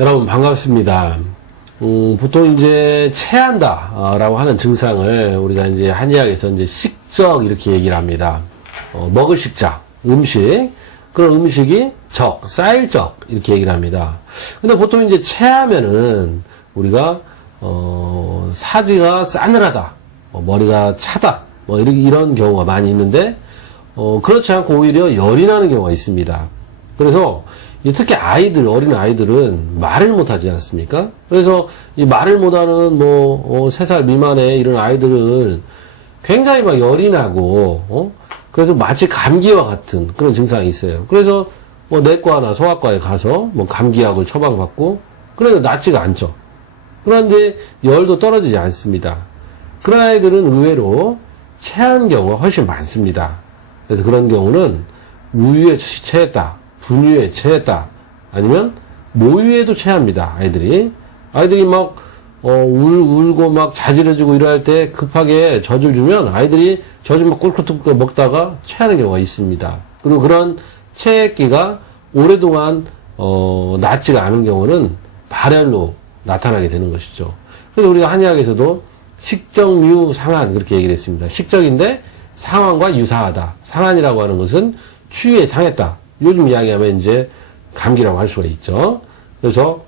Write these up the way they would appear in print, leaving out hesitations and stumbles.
여러분 반갑습니다. 보통 이제 체한다 라고 하는 증상을 우리가 이제 한의학에서 이제 식적 이렇게 얘기를 합니다. 먹을 식자, 음식, 그런 음식이 쌓일 적 이렇게 얘기를 합니다. 근데 보통 이제 체하면은 우리가 사지가 싸늘하다, 머리가 차다, 이런 경우가 많이 있는데 그렇지 않고 오히려 열이 나는 경우가 있습니다. 그래서 특히 어린 아이들은 말을 못하지 않습니까? 그래서 이 말을 못하는 3살 미만의 이런 아이들은 굉장히 막 열이 나고 그래서 마치 감기와 같은 그런 증상이 있어요. 그래서 내과나 소아과에 가서 감기약을 처방받고 그래도 낫지가 않죠. 그런데 열도 떨어지지 않습니다. 그런 아이들은 의외로 체한 경우가 훨씬 많습니다. 그래서 그런 경우는 우유에 체했다, 분유에 체했다, 아니면 모유에도 체합니다. 아이들이 막 울고 막 자지러지고 이럴 때 급하게 젖을 주면 아이들이 젖을 막 꿀꿀꿀 먹다가 체하는 경우가 있습니다. 그리고 그런 체액기가 오랫동안 낫지가 않은 경우는 발열로 나타나게 되는 것이죠. 그래서 우리가 한의학에서도 식적류 상한 그렇게 얘기를 했습니다. 식적인데 상한과 유사하다. 상한이라고 하는 것은 추위에 상했다. 요즘 이야기하면 이제 감기라고 할 수가 있죠. 그래서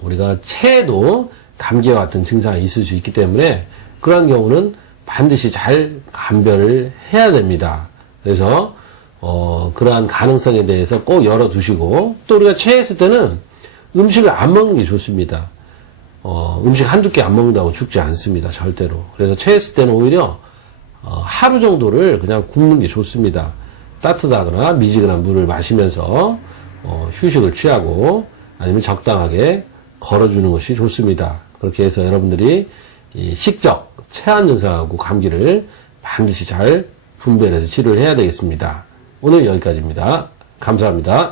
우리가 체에도 감기와 같은 증상이 있을 수 있기 때문에 그러한 경우는 반드시 잘 감별을 해야 됩니다. 그래서 그러한 가능성에 대해서 꼭 열어두시고, 또 우리가 체했을 때는 음식을 안 먹는 게 좋습니다. 음식 한두 개 안 먹는다고 죽지 않습니다. 절대로. 그래서 체했을 때는 오히려 하루 정도를 그냥 굶는 게 좋습니다. 따뜻하거나 미지근한 물을 마시면서 휴식을 취하고 아니면 적당하게 걸어주는 것이 좋습니다. 그렇게 해서 여러분들이 이 식적, 체한 증상하고 감기를 반드시 잘 분별해서 치료를 해야 되겠습니다. 오늘 여기까지입니다. 감사합니다.